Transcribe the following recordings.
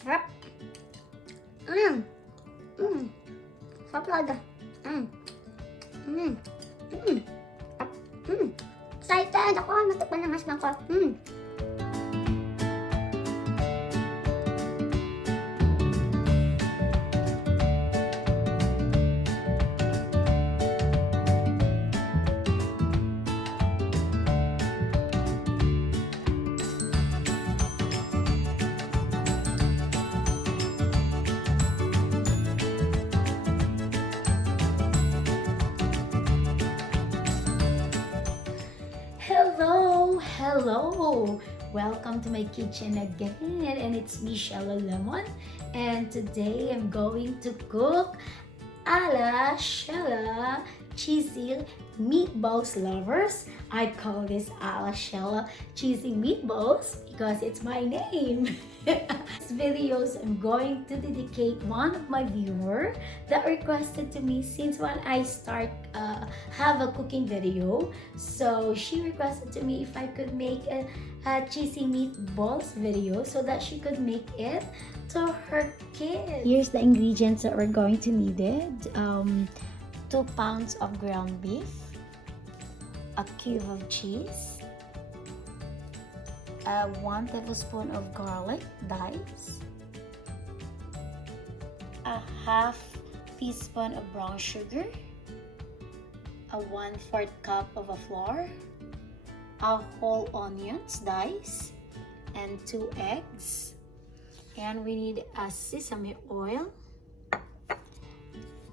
Sarap. Mmm. Mmm. Sarap talaga. Mmm. Mmm. Mmm. Sarap. Mmm. Excited ako. Natikman ng aslang ko. Mmm. Hello! Welcome to my kitchen again, and it's me, Shella Lemon, and today I'm going to cook a la Shella cheesy meatballs lovers. I call this a la Shella cheesy meatballs because it's my name. This videos I'm going to dedicate one of my viewer that requested to me since when I start have a cooking video. So she requested to me if I could make a cheesy meatballs video so that she could make it to her kids. Here's the ingredients that we're going to need it. 2 pounds of ground beef, a cube of cheese, 1 tablespoon of garlic diced, a half teaspoon of brown sugar, a 1/4 cup of a flour, a whole onions diced, and 2 eggs. And we need a sesame oil,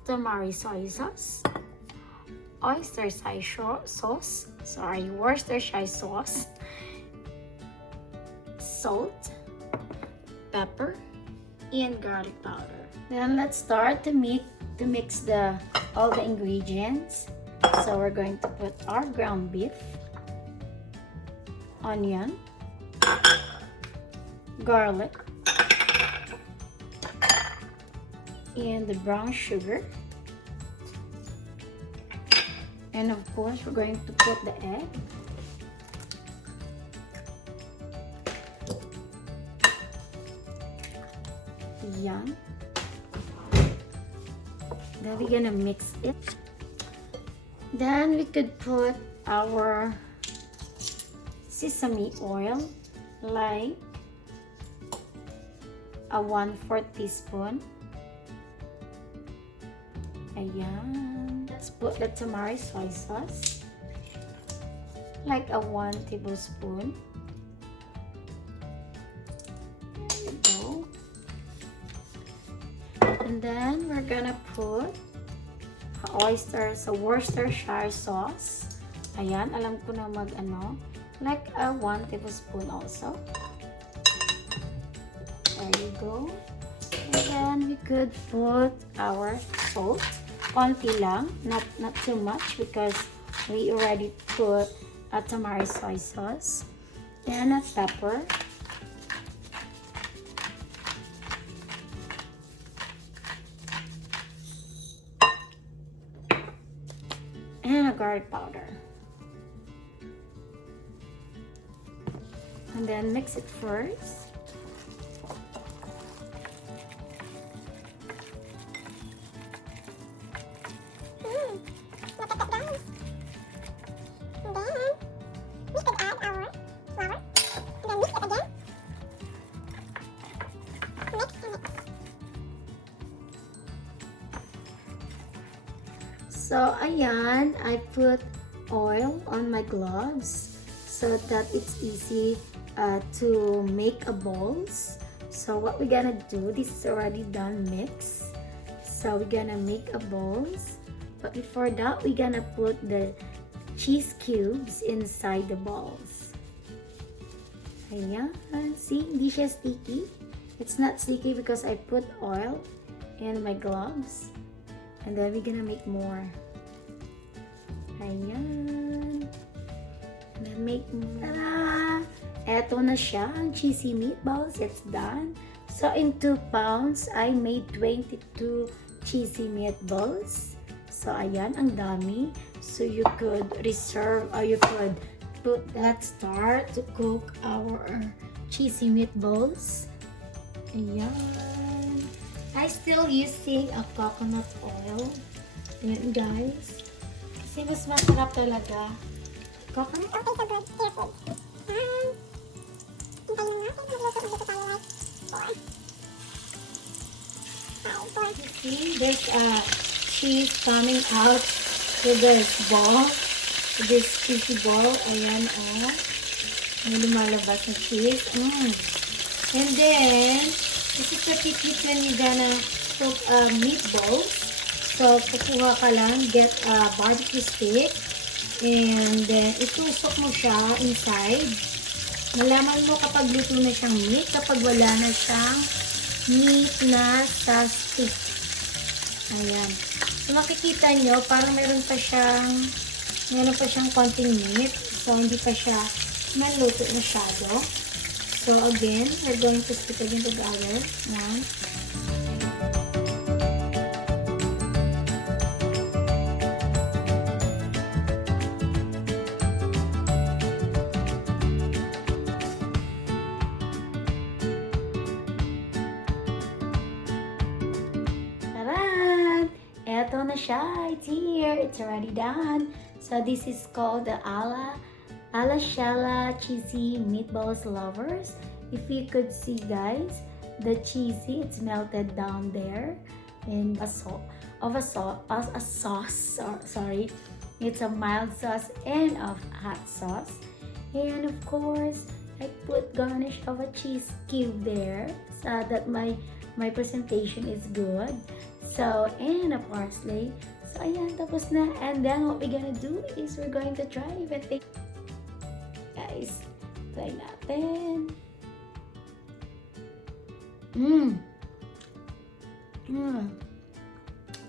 tamari soy sauce, Worcestershire sauce, salt, pepper, and garlic powder. Then let's start to mix all the ingredients. So we're going to put our ground beef, onion, garlic, and the brown sugar. And of course, we're going to put the egg. Yan. Then we're gonna mix it. Then we could put our sesame oil, like a 1/4 teaspoon. Ayan. Let's put the tamari soy sauce, like a 1 tablespoon. There you go. And then we're gonna put Worcestershire sauce. Ayan, alam ko na like a 1 tablespoon also. There you go. And then we could put our salt. Konti lang, not too much because we already put a tamari soy sauce. And a pepper. And a garlic powder. And then mix it first. So, ayan, I put oil on my gloves so that it's easy to make a balls. So, what we're gonna do, this is already done mix. So, we're gonna make a balls. But before that, we're gonna put the cheese cubes inside the balls. Ayan, see, hindi siya sticky. It's not sticky because I put oil in my gloves. And then we're gonna make more. Ayan. And then make more. Ta-da! Eto na siya, ang cheesy meatballs. It's done. So, in 2 pounds, I made 22 cheesy meatballs. So, ayan, ang dami. So, you could reserve or you could put. Let's start to cook our cheesy meatballs. Ayan. I still using a coconut oil. Ayan guys. Kasi mas masarap talaga. Coconut Okay, so good. Here, food. Hintayin natin. Magluto ulit tayo like 4. 5, 4. See, there's cheese coming out with this ball. With this cheesy ball. Ayan, oh. May lumalabas na cheese. And then, this is the technique when you're gonna cook meatballs. So, kukuha ka lang, get a barbecue stick. And then, itusok mo siya inside. Malaman mo kapag luto na siyang meat, kapag wala na siyang meat na sa stick. Ayan. So, makikita nyo, parang meron pa siyang konting meat. So, hindi pa siya maluto masyado. So, again, we're going to stick again together. Ayan. Taran! Eto na siya. It's here. It's already done. So, this is called the ala shella cheesy meatballs lovers. If you could see, guys, the cheesy, it's melted down there in a sauce. Sorry, it's a mild sauce and of hot sauce. And of course, I put garnish of a cheese cube there so that my presentation is good. So, and a parsley. So, ayan, tapos na. And then, what we're gonna do is we're going to try everything. Guys, try natin.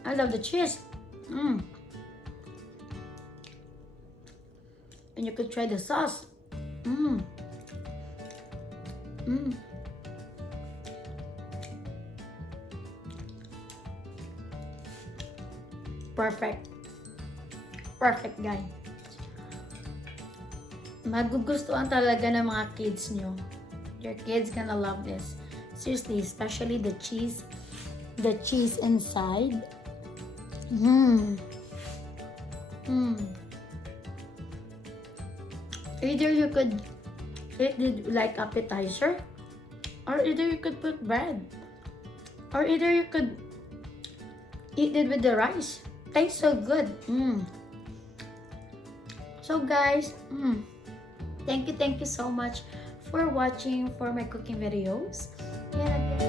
I love the cheese. And you could try the sauce. Perfect. Perfect, guys. Magugustuhan talaga ng mga kids nyo. Your kids gonna love this. Seriously, especially the cheese inside. Either you could eat it like appetizer, or either you could put bread, or either you could eat it with the rice. Tastes so good. So guys, thank you so much for watching for my cooking videos. And again,